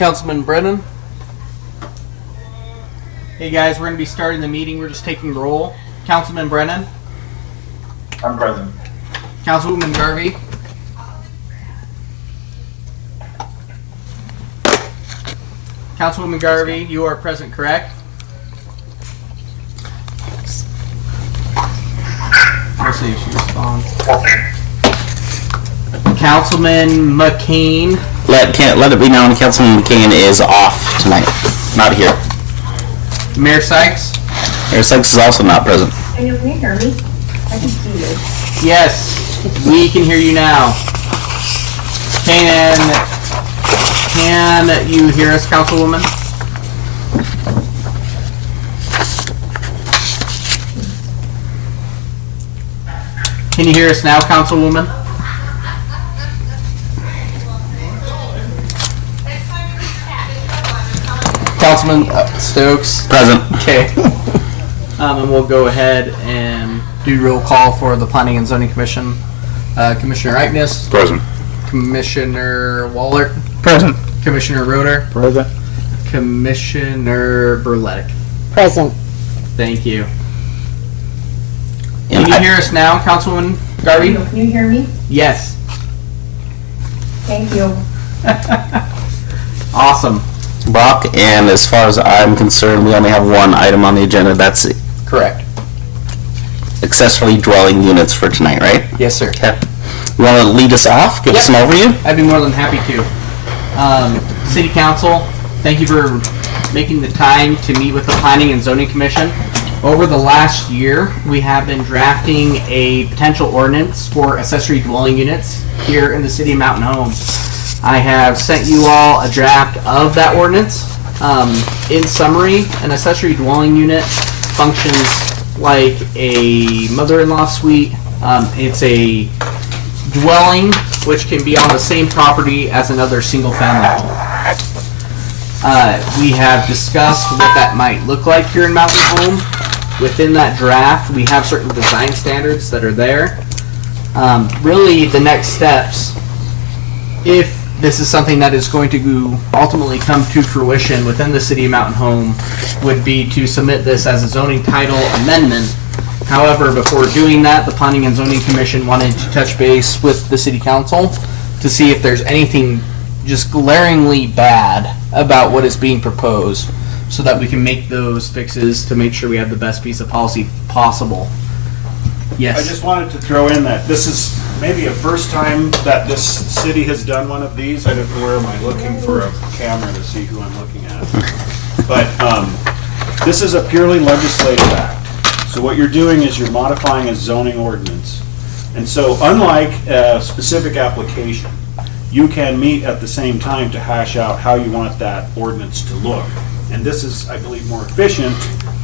Councilman Brennan. Hey guys, we're going to be starting the meeting. We're just taking roll. Councilman Brennan. I'm present. Councilwoman Garvey. Councilwoman Garvey, you are present, correct? We'll see if she responds. Councilman McCain. Let it be known Councilman McCain is off tonight. Not here. Mayor Sykes. Mayor Sykes is also not present. Can you hear me? I can see you. Yes, we can hear you now. Can you hear us, Councilwoman? Can you hear us now, Councilwoman? Councilman Stokes. Present. Okay. And we'll go ahead and do roll call for the Planning and Zoning Commission. Commissioner Eichnis. Present. Commissioner Waller. Present. Commissioner Roeder. Present. Commissioner Berletic. Present. Thank you. Can you hear us now, Councilwoman Garvey? Can you hear me? Yes. Thank you. Awesome. Brock, and as far as I'm concerned, we only have one item on the agenda. That's Correct. accessory dwelling units for tonight, right? Yes, sir. Okay. You want to lead us off? Give us an overview? I'd be more than happy to. City Council, thank you for making the time to meet with the Planning and Zoning Commission. Over the last year, we have been drafting a potential ordinance for accessory dwelling units here in the city of Mountain Home. I have sent you all a draft of that ordinance. In summary, an accessory dwelling unit functions like a mother-in-law suite. It's a dwelling which can be on the same property as another single-family home. We have discussed what that might look like here in Mountain Home. Within that draft, we have certain design standards that are there. Really, the next steps, if this is something that is going to ultimately come to fruition within the city of Mountain Home, would be to submit this as a zoning title amendment. However, before doing that, the Planning and Zoning Commission wanted to touch base with the City Council to see if there's anything just glaringly bad about what is being proposed, so that we can make those fixes to make sure we have the best piece of policy possible. Yes. I just wanted to throw in that this is maybe a first time that this city has done one of these. I don't know, where am I looking for a camera to see who I'm looking at? But this is a purely legislative act. So what you're doing is you're modifying a zoning ordinance. And so unlike a specific application, you can meet at the same time to hash out how you want that ordinance to look. And this is, I believe, more efficient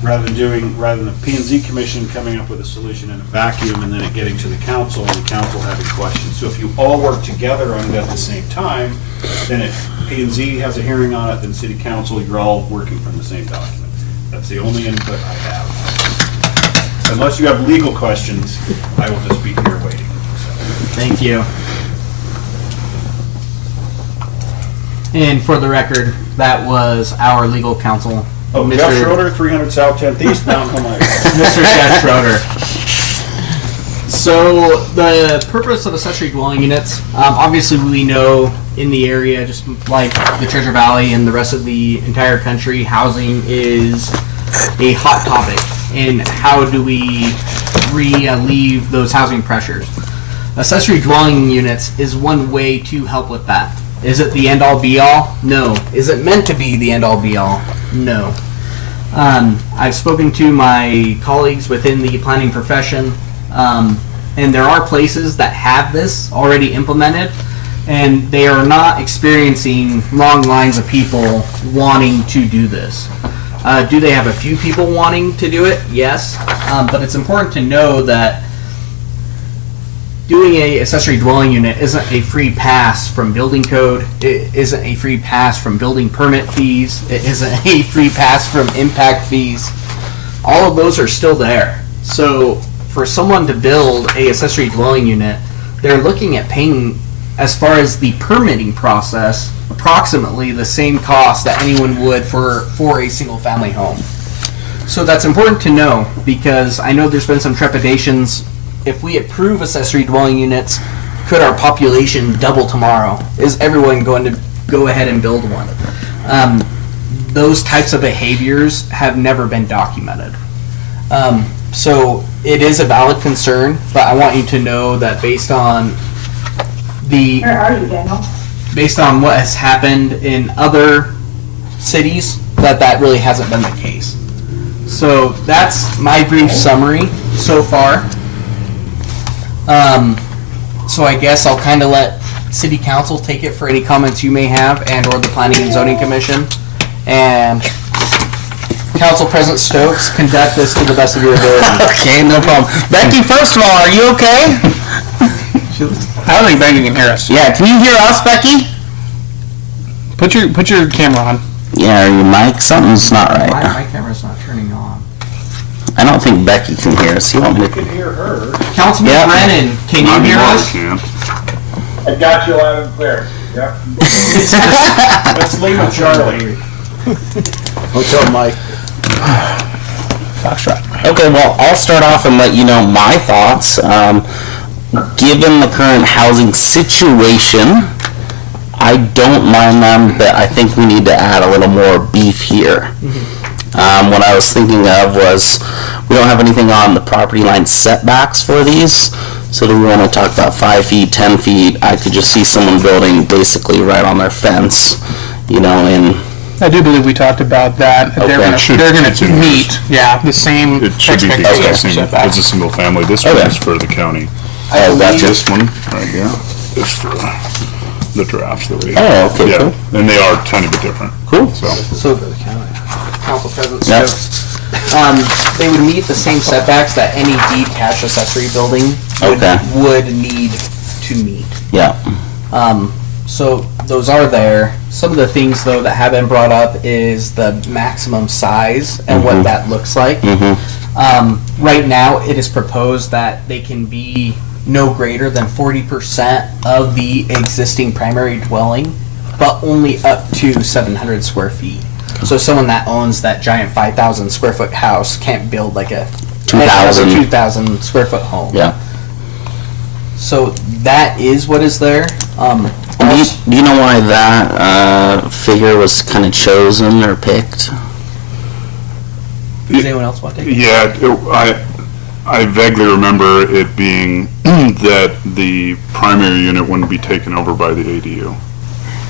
rather than the P&Z Commission coming up with a solution in a vacuum and then it getting to the council and the council having questions. So if you all work together on it at the same time, then if P&Z has a hearing on it, then City Council, you're all working from the same document. That's the only input I have. Unless you have legal questions, I will just be here waiting. So. Thank you. And for the record, that was our legal counsel. Oh, Mr. Jeff Schroeder, 300 South 10th East, Mountain Home. Mr. Jeff Schroeder. So the purpose of accessory dwelling units, obviously we know in the area, just like the Treasure Valley and the rest of the entire country, housing is a hot topic. And how do we relieve those housing pressures? Accessory dwelling units is one way to help with that. Is it the end-all be-all? No. Is it meant to be the end-all be-all? No. I've spoken to my colleagues within the planning profession, and there are places that have this already implemented, and they are not experiencing long lines of people wanting to do this. Do they have a few people wanting to do it? Yes. But it's important to know that doing a accessory dwelling unit isn't a free pass from building code. It isn't a free pass from building permit fees. It isn't a free pass from impact fees. All of those are still there. So for someone to build a accessory dwelling unit, they're looking at paying, as far as the permitting process, approximately the same cost that anyone would for a single family home. So that's important to know, because I know there's been some trepidations. If we approve accessory dwelling units, could our population double tomorrow? Is everyone going to go ahead and build one? Those types of behaviors have never been documented. So it is a valid concern, but I want you to know that based on Where are you, Daniel? based on what has happened in other cities, that really hasn't been the case. So that's my brief summary so far. So I guess I'll kind of let City Council take it for any comments you may have, and or the Planning and Zoning Commission. And Council President Stokes, conduct this to the best of your ability. Okay, no problem. Becky, first of all, are you okay? I don't think Becky can hear us. Yeah, can you hear us, Becky? Put your camera on. Yeah, are you mic? Something's not right. My camera's not turning on. I don't think Becky can hear us. You want me You to? can hear her. Councilman Yeah. Brennan, can you hear us? I got you loud and clear. Yep. Let's leave with Charlie. Hotel Mike. Foxtrot. Okay, well, I'll start off and let you know my thoughts. Given the current housing situation, I don't mind them, but I think we need to add a little more beef here. What I was thinking of was, we don't have anything on the property line setbacks for these, so do we want to talk about 5 feet, 10 feet? I could just see someone building basically right on their fence, you know, in... I do believe we talked about that. They're Okay. gonna meet, the same It should be the expectations. same, setback. it's a single family, this Okay. one is for the county. Oh, gotcha. This one, right here, is for the drafts that we have. Oh, okay, Yeah, cool. and they are a tiny bit different. Cool. So, So, Council President Yep. Stokes, they would meet the same setbacks that any detached accessory building Okay. would need to meet. Yeah. So those are there. Some of the things, though, that have been brought up is the maximum size and what that looks like. Right now, it is proposed that they can be no greater than 40% of the existing primary dwelling, but only up to 700 square feet. So someone that owns that giant 5,000 square foot house can't build like a 2,000. 2,000 square foot home. Yeah. So that is what is there. Do you know why that figure was kind of chosen or picked? Does anyone else want to take it? yeah, I vaguely remember it being that the primary unit wouldn't be taken over by the ADU.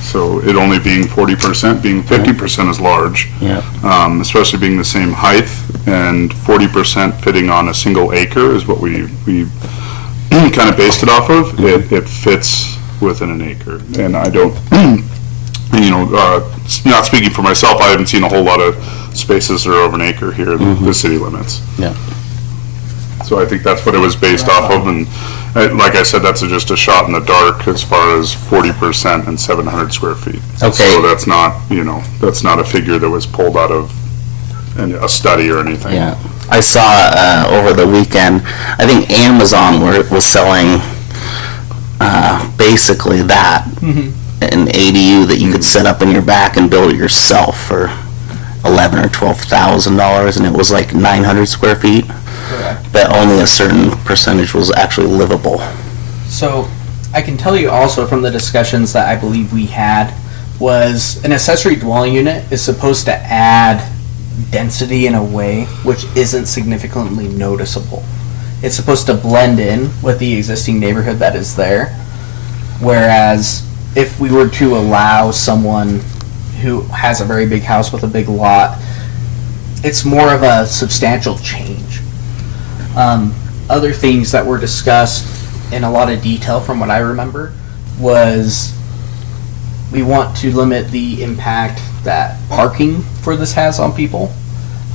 So it only being 40%, being 50% is large. Yeah. Especially being the same height, and 40% fitting on a single acre is what we kind of based it off of. It fits within an acre, and I don't, not speaking for myself, I haven't seen a whole lot of spaces that are over an acre here in the city limits. Yeah. So I think that's what it was based off of, and like I said, that's just a shot in the dark as far as 40% and 700 square feet. Okay. So that's not, that's not a figure that was pulled out of a study or anything. Yeah. I saw over the weekend, I think Amazon was selling basically that, an ADU that you could set up in your back and build it yourself for $11,000 or $12,000, and it was like 900 square feet. Correct. But only a certain percentage was actually livable. So I can tell you also from the discussions that I believe we had was an accessory dwelling unit is supposed to add density in a way which isn't significantly noticeable. It's supposed to blend in with the existing neighborhood that is there. Whereas if we were to allow someone who has a very big house with a big lot, it's more of a substantial change. Other things that were discussed in a lot of detail from what I remember was we want to limit the impact that parking for this has on people.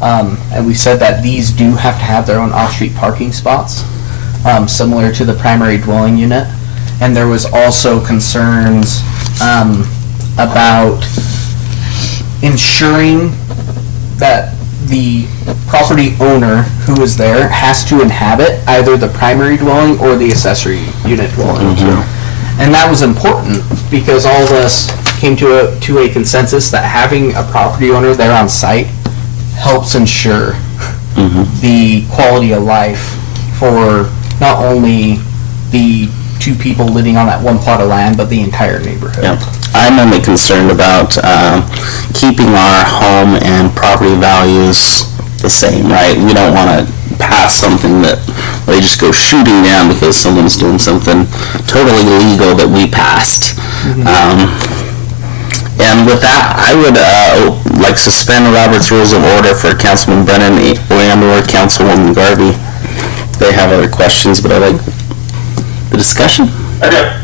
And we said that these do have to have their own off-street parking spots, similar to the primary dwelling unit. And there was also concerns about ensuring that the property owner who is there has to inhabit either the primary dwelling or the accessory unit dwelling. And that was important because all of us came to a consensus that having a property owner there on site helps ensure the quality of life for not only the two people living on that one plot of land, but the entire neighborhood. Yep. I'm only concerned about keeping our home and property values the same, right? We don't want to pass something that they just go shooting down because someone's doing something totally illegal that we passed. And with that, I would like suspend Robert's Rules of Order for Councilman Brennan and/or Councilwoman Garvey. They have other questions, but I like the discussion. I got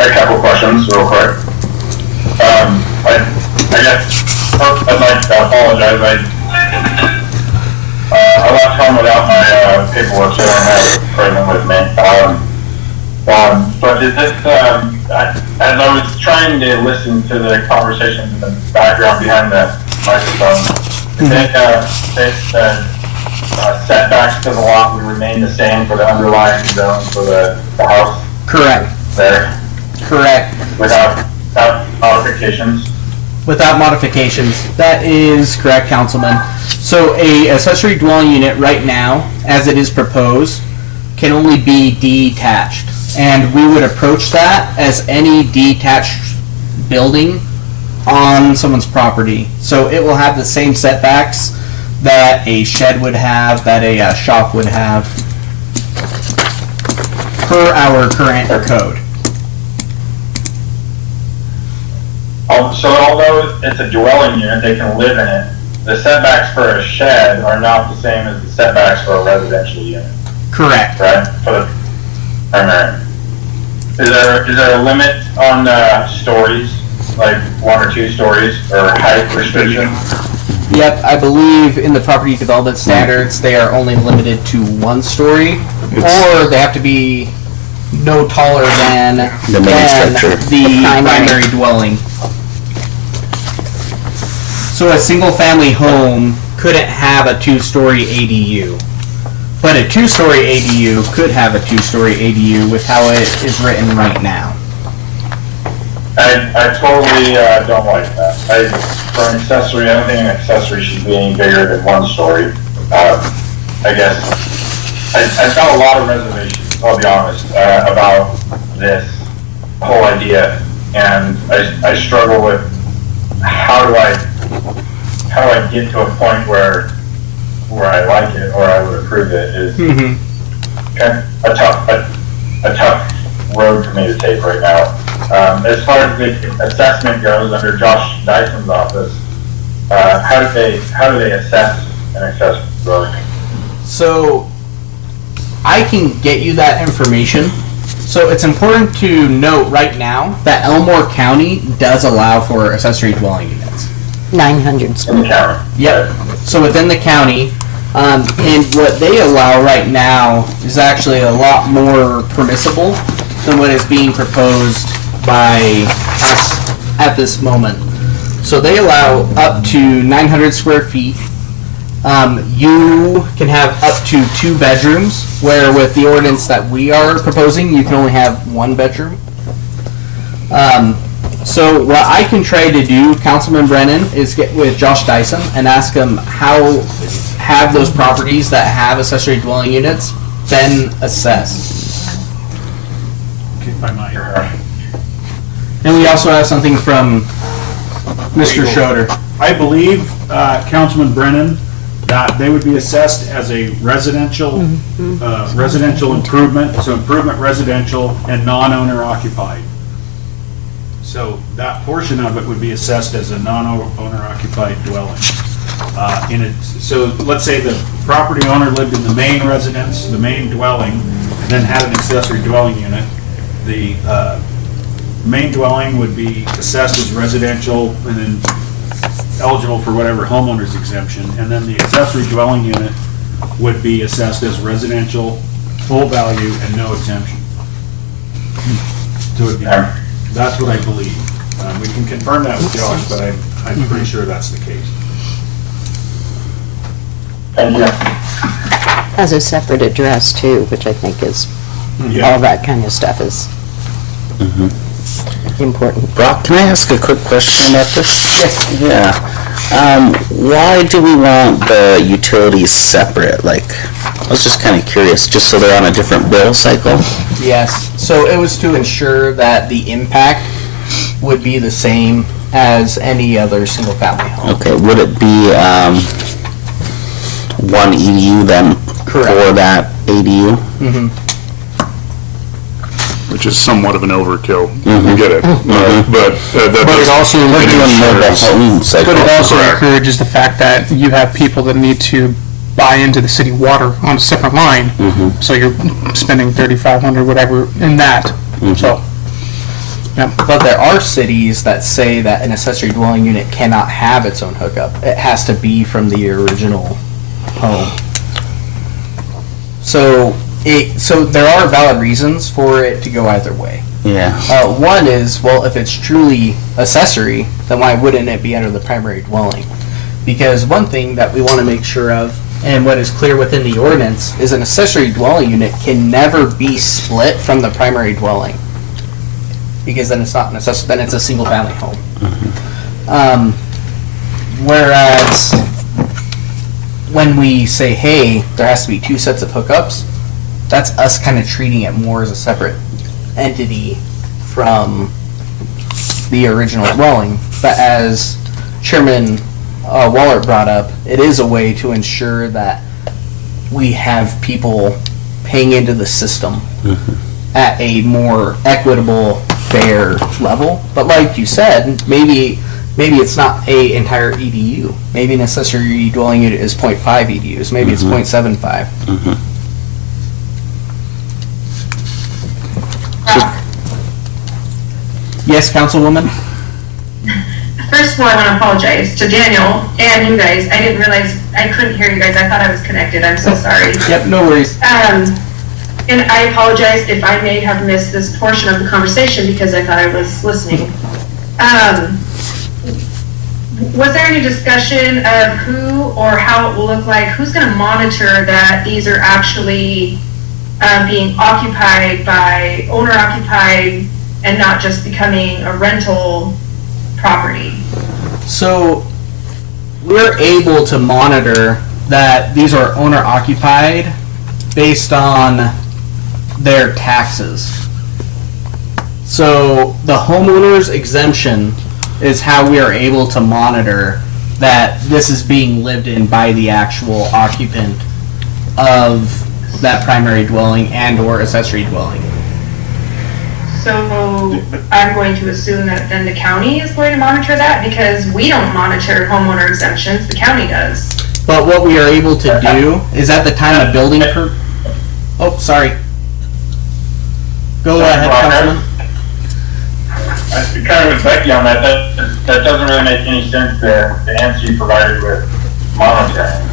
a couple questions real quick. I guess I'd like to apologize. I left home without my paperwork, so I don't have it present with me. But is this, as I was trying to listen to the conversation in the background behind the microphone, setbacks to the lot would remain the same for the underlying zone for the house Correct. there, Correct. without modifications? Without modifications. That is correct, Councilman. So a accessory dwelling unit right now, as it is proposed, can only be detached. And we would approach that as any detached building on someone's property. So it will have the same setbacks that a shed would have, that a shop would have, per our current code. So although it's a dwelling unit, they can live in it, the setbacks for a shed are not the same as the setbacks for a residential unit, Correct. right? For the primary. Is there a limit on stories, like 1 or 2 stories, or height restriction? Yep, I believe in the property development standards, they are only limited to 1 story, or they have to be no taller than The main structure. the primary dwelling. So a single-family home couldn't have a 2-story ADU, but a 2-story ADU could have a 2-story ADU with how it is written right now. I totally don't like that. For an accessory, I don't think an accessory should be any bigger than 1 story. I guess I've got a lot of reservations, I'll be honest, about this whole idea, and I struggle with how do I get to a point where I like it or I would approve it is kind of a tough road for me to take right now. As far as the assessment goes, under Josh Dyson's office, how do they assess an accessory dwelling? So I can get you that information. So it's important to note right now that Elmore County does allow for accessory dwelling units. 900 In square. the county? Yep. So within the county, and what they allow right now is actually a lot more permissible than what is being proposed by us at this moment. So they allow up to 900 square feet. You can have up to 2 bedrooms, where with the ordinance that we are proposing, you can only have 1 bedroom. So what I can try to do, Councilman Brennan, is get with Josh Dyson and ask him how have those properties that have accessory dwelling units been assessed. If I might. And we also have something from Mr. Schroeder. I believe, Councilman Brennan, that they would be assessed as a residential, residential improvement, so improvement residential and non-owner occupied. So that portion of it would be assessed as a non-owner occupied dwelling. So let's say the property owner lived in the main residence, the main dwelling, and then had an accessory dwelling unit. The main dwelling would be assessed as residential and then eligible for whatever homeowner's exemption, and then the accessory dwelling unit would be assessed as residential, full value, and no exemption. So it'd be, that's what I believe. We can confirm that with Josh, but I'm pretty sure that's the case. Thank you. Has a separate address too, which I think is, Yeah. all that kind of stuff is. Important. Brock, can I ask a quick question about this? Yes. Yeah. Why do we want the utilities separate? Like, I was just kind of curious, just so they're on a different bill cycle? Yes. So it was to ensure that the impact would be the same as any other single-family home. Okay, would it be, one EDU then? Correct. For that ADU? Which is somewhat of an overkill. Mhm. I get it. But that But it does- also, We're doing more of the home cycle. but it also Correct. encourages the fact that you have people that need to buy into the city water on a separate line. So you're spending 3,500, whatever, in that. So, yeah. But there are cities that say that an accessory dwelling unit cannot have its own hookup. It has to be from the original home. So there are valid reasons for it to go either way. Yeah. One is, well, if it's truly accessory, then why wouldn't it be under the primary dwelling? Because one thing that we want to make sure of, and what is clear within the ordinance, is an accessory dwelling unit can never be split from the primary dwelling. Because then it's not an accessory, then it's a single family home. Whereas when we say, hey, there has to be two sets of hookups, that's us kind of treating it more as a separate entity from the original dwelling. But as Chairman Waller brought up, it is a way to ensure that we have people paying into the system at a more equitable, fair level. But like you said, maybe it's not a entire EDU. Maybe an accessory dwelling unit is 0.5 EDUs. Maybe it's 0.75. Yes, Councilwoman? First of all, I want to apologize to Daniel and you guys. I didn't realize, I couldn't hear you guys. I thought I was connected. I'm so sorry. Yep, no worries. And I apologize if I may have missed this portion of the conversation because I thought I was listening. Was there any discussion of who or how it will look like, who's going to monitor that these are actually being occupied by owner-occupied and not just becoming a rental property? So we're able to monitor that these are owner occupied based on their taxes. So the homeowner's exemption is how we are able to monitor that this is being lived in by the actual occupant of that primary dwelling and or accessory dwelling. So I'm going to assume that then the county is going to monitor that because we don't monitor homeowner exemptions, the county does. But what we are able to do is at the time of building oh, sorry. Go ahead, Councilman. I kind of with Becky on that. That doesn't really make any sense, the answer you provided with monitoring.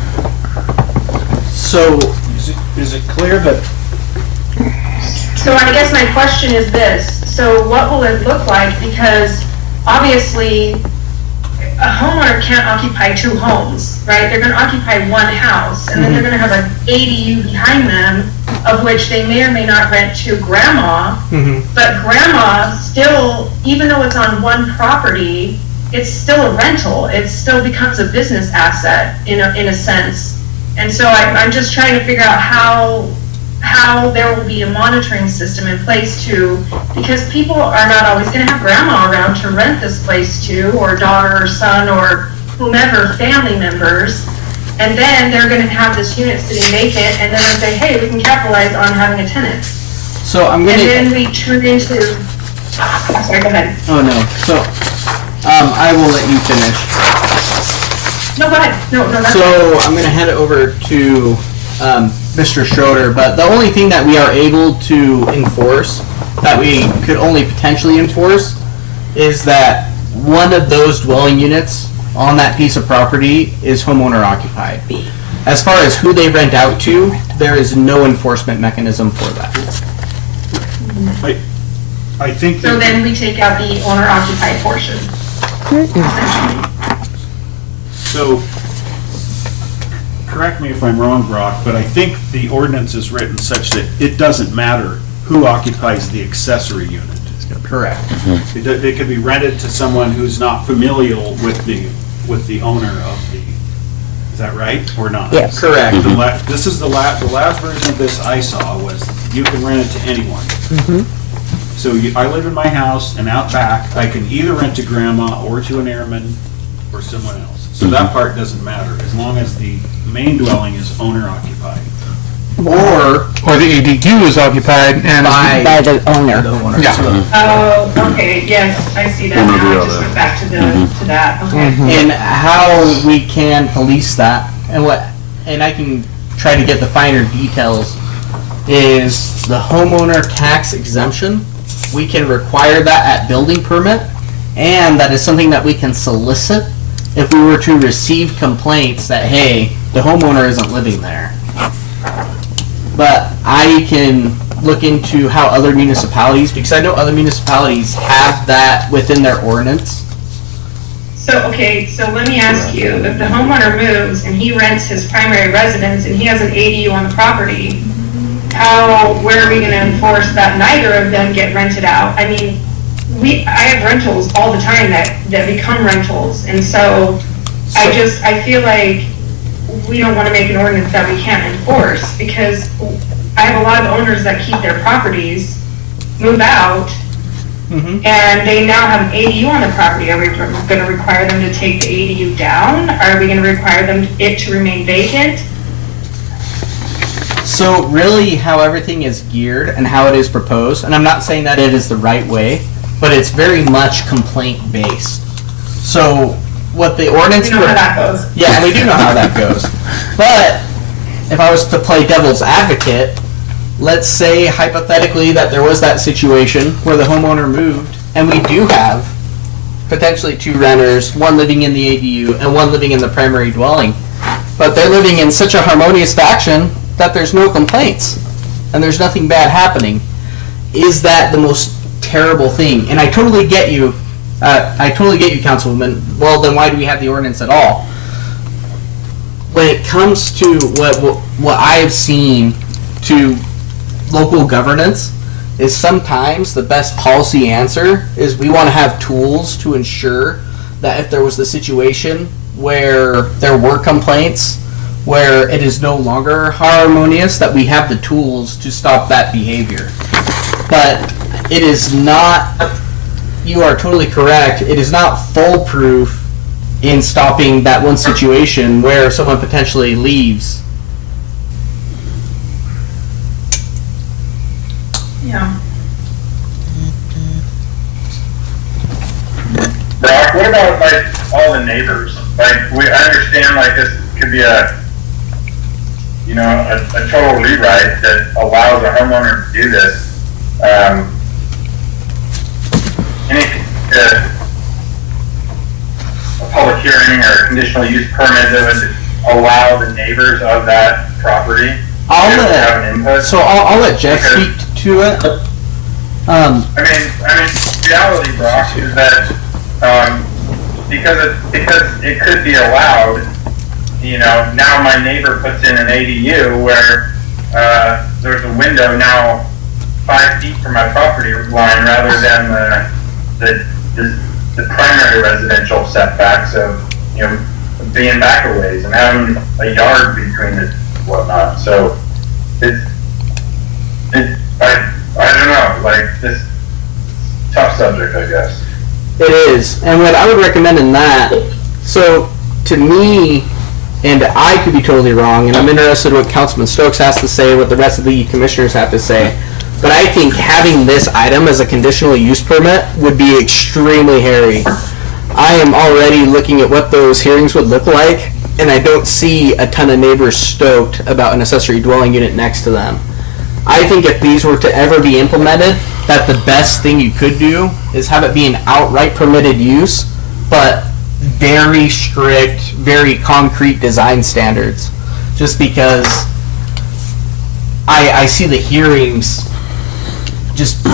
So Is it clear that So I guess my question is this, so what will it look like? Because obviously, a homeowner can't occupy two homes, right? They're gonna occupy one house, and then they're gonna have an ADU behind them, of which they may or may not rent to grandma, but grandma still, even though it's on one property, it's still a rental. It still becomes a business asset in a sense. And so I'm just trying to figure out how there will be a monitoring system in place too, because people are not always going to have grandma around to rent this place to, or daughter or son or whomever, family members, and then they're going to have this unit sitting vacant, and then they say, hey, we can capitalize on having a tenant. So I'm And gonna. then we turn into, sorry, go ahead. Oh no. So I will let you finish. No, go ahead. No, that's So I'm gonna head over to Mr. Schroeder, but the only thing that we are able to enforce, that we could only potentially enforce, is that one of those dwelling units on that piece of property is homeowner occupied. As far as who they rent out to, there is no enforcement mechanism for that. I think So that then we take out the owner occupied portion. Essentially. So, correct me if I'm wrong, Brock, but I think the ordinance is written such that it doesn't matter who occupies the accessory unit, Correct. It could be rented to someone who's not familial with the owner of the, is that right, or not? Yes. Correct. This is the last version of this I saw was, you can rent it to anyone. So I live in my house, and out back, I can either rent to grandma, or to an airman, or someone else. So that part doesn't matter, as long as the main dwelling is owner occupied. Or Or the ADU is occupied and. By the owner. Yeah. Oh, okay, yes, I see that One or now, the I just other. went back to that, okay. and how we can police that, and I can try to get the finer details, is the homeowner tax exemption. We can require that at building permit, and that is something that we can solicit if we were to receive complaints that, hey, the homeowner isn't living there. But I can look into how other municipalities, because I know other municipalities have that within their ordinance. So, okay, so let me ask you, if the homeowner moves and he rents his primary residence and he has an ADU on the property, where are we gonna enforce that neither of them get rented out? I mean, I have rentals all the time that become rentals, and so I feel like we don't wanna make an ordinance that we can't enforce, because I have a lot of owners that keep their properties, move out, and they now have an ADU on the property. Are we gonna require them to take the ADU down? Are we gonna require it to remain vacant? So really how everything is geared and how it is proposed, and I'm not saying that it is the right way, but it's very much complaint based. So what the ordinance... We know how that goes. Yeah, we do know how that goes. But if I was to play devil's advocate, let's say hypothetically that there was that situation where the homeowner moved, and we do have potentially two renters, one living in the ADU and one living in the primary dwelling. But they're living in such a harmonious fashion that there's no complaints and there's nothing bad happening. Is that the most terrible thing? And I totally get you. Councilwoman. Well, then why do we have the ordinance at all? When it comes to what I have seen to local governance, is sometimes the best policy answer is we want to have tools to ensure that if there was the situation where there were complaints, where it is no longer harmonious, that we have the tools to stop that behavior. But it is not, you are totally correct, it is not foolproof in stopping that one situation where someone potentially leaves. Yeah. Brock, what about like all the neighbors? Like, I understand like this could be a total rewrite that allows a homeowner to do this. A public hearing or a conditional use permit that would allow the neighbors of that property to have an input. I'll let Jeff speak to it. Reality, Brock, is that because it could be allowed. Now my neighbor puts in an ADU where there's a window now 5 feet from my property line rather than the primary residential setbacks of being back a ways and having a yard between it and whatnot. So I don't know, like this tough subject, I guess. It is, and what I would recommend in that, so to me, and I could be totally wrong, and I'm interested in what Councilman Stokes has to say, what the rest of the commissioners have to say, but I think having this item as a conditional use permit would be extremely hairy. I am already looking at what those hearings would look like, and I don't see a ton of neighbors stoked about an accessory dwelling unit next to them. I think if these were to ever be implemented, that the best thing you could do is have it be an outright permitted use, but very strict, very concrete design standards. Just because I see the hearings, just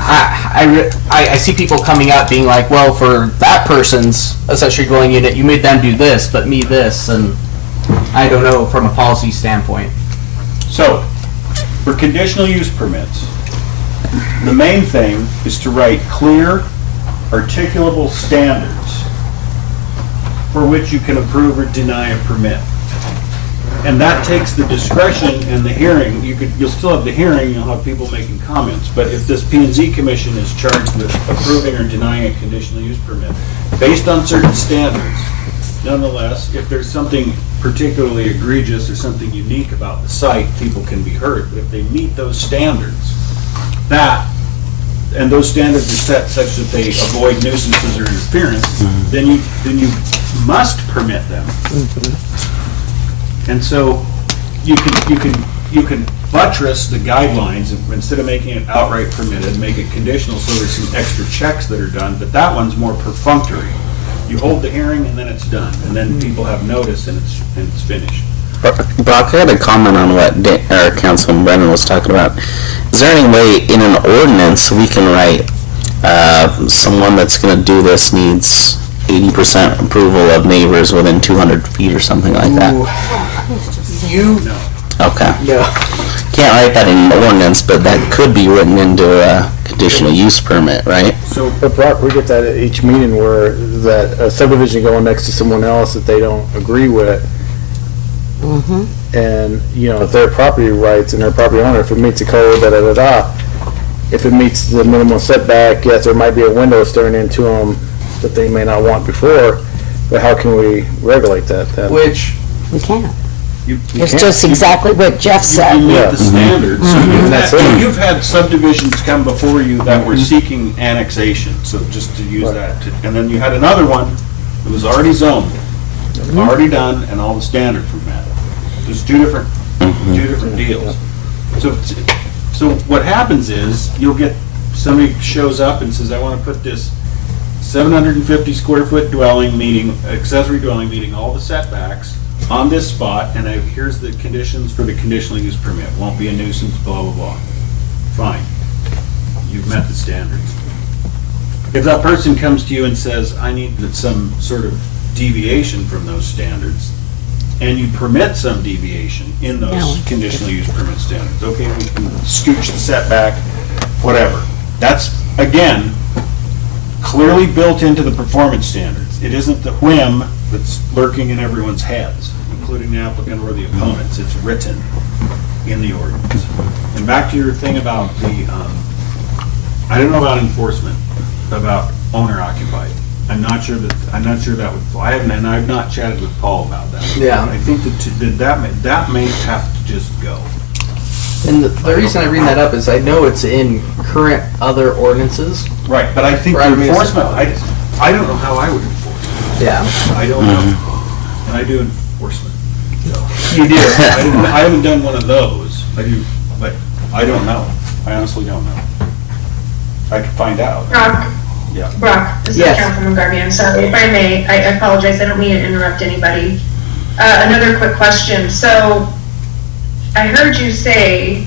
I see people coming up being like, well, for that person's accessory dwelling unit, you made them do this, but me this, and I don't know from a policy standpoint. So, for conditional use permits, The main thing is to write clear, articulable standards for which you can approve or deny a permit. And that takes the discretion and the hearing. You'll still have the hearing, you'll have people making comments, but if this P&Z commission is charged with approving or denying a conditional use permit based on certain standards, nonetheless, if there's something particularly egregious or something unique about the site, people can be heard. But if they meet those standards, and those standards are set such that they avoid nuisances or interference, then you must permit them. And so you can buttress the guidelines, and instead of making it outright permitted, make it conditional so there's some extra checks that are done, but that one's more perfunctory. You hold the hearing and then it's done, and then people have notice and it's finished. Brock, I had a comment on what Councilman Brennan was talking about. Is there any way in an ordinance we can write, someone that's going to do this needs 80% approval of neighbors within 200 feet or something like that? Okay. Yeah. Can't write that in an ordinance, but that could be written into a conditional use permit, right? But Brock, we get that at each meeting where that a subdivision going next to someone else that they don't agree with. And, if their property rights and their property owner, if it meets the code, if it meets the minimum setback, yes, there might be a window staring into them that they may not want before, but how can we regulate that then? Which We can't. You It's can't- just exactly what Jeff You said. meet Yeah. the standards. So That's it. you've had subdivisions come before you that were seeking annexation, so just to use that. And then you had another one that was already zoned, already done, and all the standards were met. There's two different deals. So what happens is, you'll get, somebody shows up and says, I want to put this 750 square foot dwelling meeting, accessory dwelling meeting, all the setbacks on this spot, and here's the conditions for the conditional use permit. Won't be a nuisance, blah, blah, blah. Fine. You've met the standards. If that person comes to you and says, I need some sort of deviation from those standards, and you permit some deviation in those conditional use permit standards, okay, we can scooch the setback, whatever. That's, again, clearly built into the performance standards. It isn't the whim that's lurking in everyone's heads, including the applicant or the opponents. It's written in the ordinance. And back to your thing about the, I don't know about enforcement, about owner occupied. I'm not sure that would fly. I've not chatted with Paul about that. Yeah. I think that may have to just go. And the reason I bring that up is I know it's in current other ordinances. Right, but I think Right, the I mean, enforcement, I don't know how I would enforce it. Yeah. I don't know. And I do enforcement. You do. I haven't done one of those. I do, but I don't know. I honestly don't know. I could find out. Brock, Yeah. Brock, this is Yes. Councilman Garvey. I'm sorry, if I may, I apologize, I don't mean to interrupt anybody. Another quick question. So, I heard you say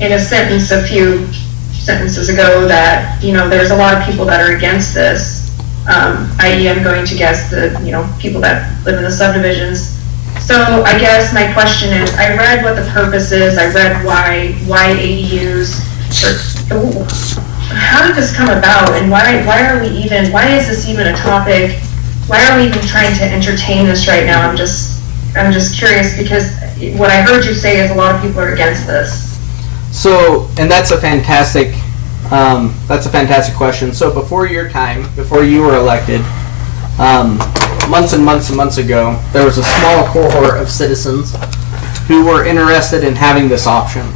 in a sentence a few sentences ago that, there's a lot of people that are against this, i.e. I'm going to guess the, people that live in the subdivisions. So I guess my question is, I read what the purpose is, I read why ADUs, how did this come about, and why is this even a topic? Why are we even trying to entertain this right now? I'm just curious, because what I heard you say is a lot of people are against this. So, and that's a fantastic question. So before your time, before you were elected, months and months and months ago, there was a small cohort of citizens who were interested in having this option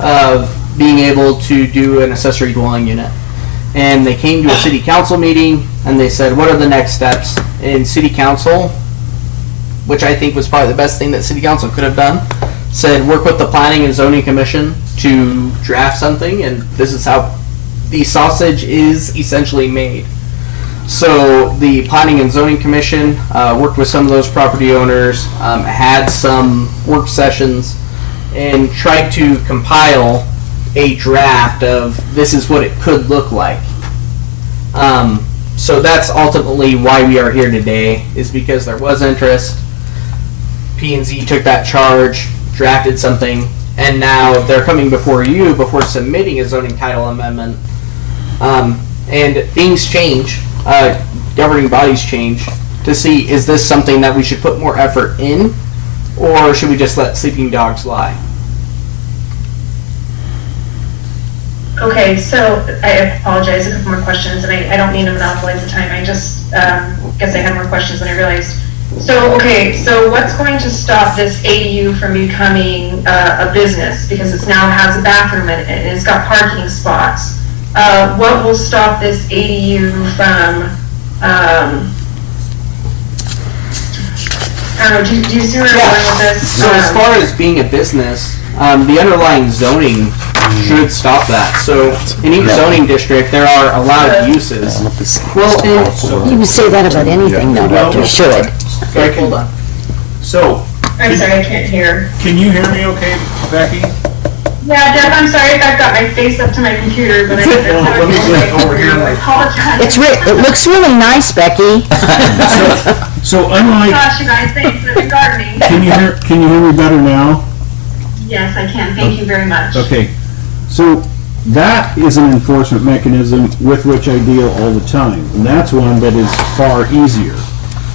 of being able to do an accessory dwelling unit. And they came to a city council meeting and they said, what are the next steps? And city council, which I think was probably the best thing that city council could have done, said work with the planning and zoning commission to draft something, and this is how the sausage is essentially made. So the planning and zoning commission worked with some of those property owners, had some work sessions, and tried to compile a draft of this is what it could look like. So that's ultimately why we are here today, is because there was interest. P&Z took that charge, drafted something, and now they're coming before you before submitting a zoning title amendment. And things change, governing bodies change, to see, is this something that we should put more effort in, or should we just let sleeping dogs lie? Okay, so I apologize, a couple more questions, and I don't mean to monopolize the time, I just guess I had more questions than I realized. So, okay, so what's going to stop this ADU from becoming a business? Because it now has a bathroom in it, and it's got parking spots. What will stop this ADU from, I don't know, do you see where I'm going with this? So as far as being a business, the underlying zoning should stop that. So in each zoning district, there are allowed uses. Well, and you would say that about anything, though, you should. Okay, hold on. So, I'm sorry, I can't hear. can you hear me okay, Becky? Yeah, Jeff, I'm sorry if I've got my face up to my computer, but I think that's how Let me it's get over here. I apologize. It looks really nice, Becky. So unlike, Gosh, you guys, thanks for the gardening. can you hear me better now? Yes, I can. Thank you very much. Okay, so that is an enforcement mechanism with which I deal all the time, and that's one that is far easier.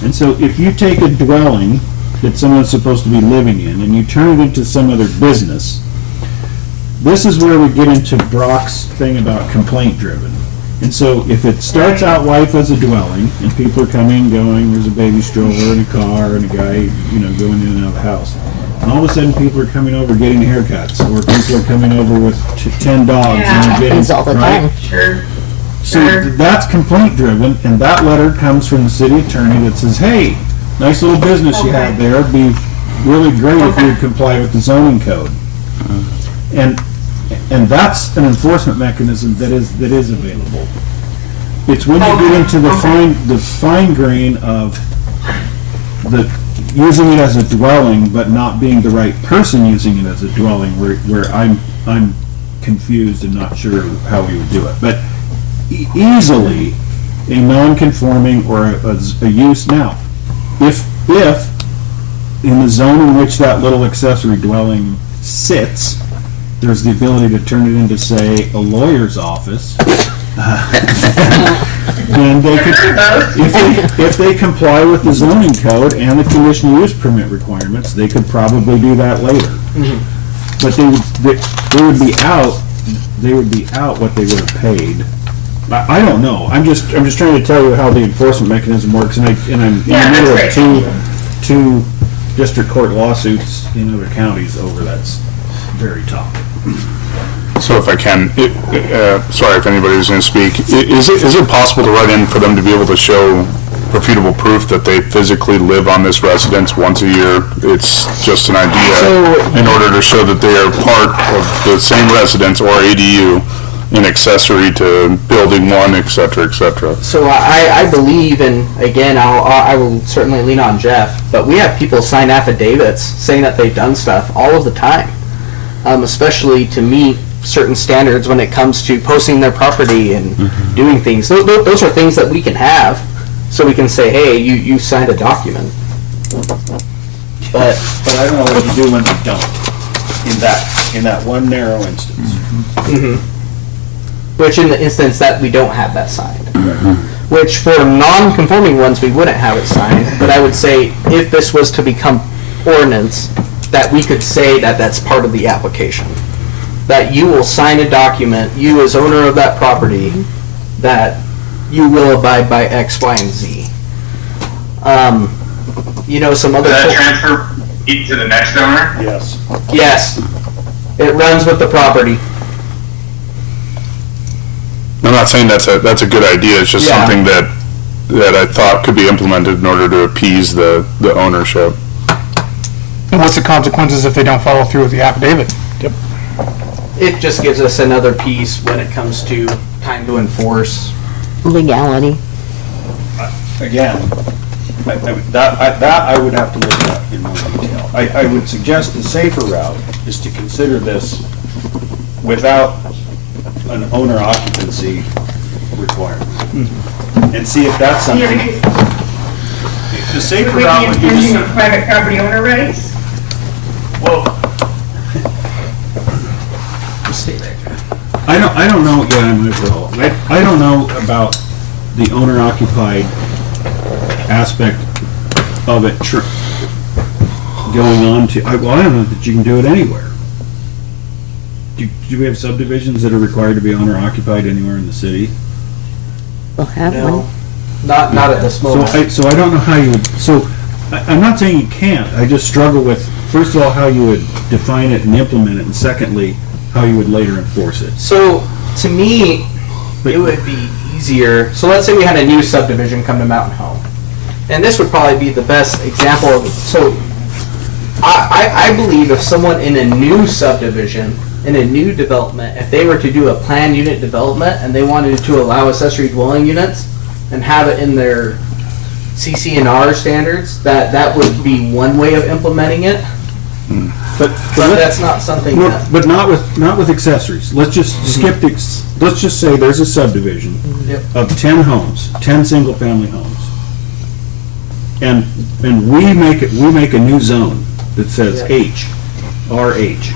And so if you take a dwelling that someone's supposed to be living in and you turn it into some other business, this is where we get into Brock's thing about complaint driven. And so if it starts out life as a dwelling and people are coming and going, there's a baby stroller and a car and a guy, going in and out of the house. And all of a sudden people are coming over getting haircuts, or people are coming over with 10 dogs and they're getting, Happens all the right? time. Sure. So that's complaint driven, and that letter comes from the city attorney that says, hey, nice little business you have there, it'd be really great if you would comply with the zoning code. And that's an enforcement mechanism that is available. It's when you get into the fine grain of using it as a dwelling, but not being the right person using it as a dwelling, where I'm confused and not sure how we would do it. But easily a non-conforming or a use now. If in the zone in which that little accessory dwelling sits, there's the ability to turn it into, say, a lawyer's office, then they could, if they comply with the zoning code and the conditional use permit requirements, they could probably do that later. But they would be out what they would have paid. I don't know. I'm just trying to tell you how the enforcement mechanism works, and I'm in the middle of two district court lawsuits in other counties over that very topic. So if I can, sorry if anybody's going to speak, is it possible to write in for them to be able to show refutable proof that they physically live on this residence once a year? It's just an idea in order to show that they are part of the same residence or ADU, an accessory to building one, et cetera, et cetera. So I believe, and again, I will certainly lean on Jeff, but we have people sign affidavits saying that they've done stuff all of the time, especially to meet certain standards when it comes to posting their property and doing things. Those are things that we can have, so we can say, hey, you signed a document. But I don't know what you do when they don't, in that one narrow instance. which in the instance that we don't have that signed. Which for non-conforming ones, we wouldn't have it signed, but I would say if this was to become ordinance, that we could say that that's part of the application. That you will sign a document, you as owner of that property, that you will abide by X, Y, and Z. Some other... Does that transfer to the next owner? Yes. Yes. It runs with the property. I'm not saying that's a good idea, it's just Yeah. something that I thought could be implemented in order to appease the ownership. And what's the consequences if they don't follow through with the affidavit? It just gives us another piece when it comes to time to enforce. Legality. Again, that I would have to look at in more detail. I would suggest the safer route is to consider this without an owner occupancy requirement. And see if that's something. The safer Would we route be would be infringing to on private property owner rights? well, I don't know, yeah, I'm with Earl. I don't know about the owner-occupied aspect of it going on to, I don't know that you can do it anywhere. Do we have subdivisions that are required to be owner-occupied anywhere in the city? We'll have No, one. not at this moment. So I don't know how you would, I'm not saying you can't, I just struggle with, first of all, how you would define it and implement it, and secondly, how you would later enforce it. So, to me, it would be easier. So let's say we had a new subdivision come to Mountain Home. And this would probably be the best example of it. So, I believe if someone in a new subdivision, in a new development, if they were to do a planned unit development and they wanted to allow accessory dwelling units and have it in their CC&R standards, that would be one way of implementing it. But that's not something that... But not with accessories. Let's just skip let's just say there's a subdivision of 10 homes, 10 single-family homes. And we make a new zone that says H, RH.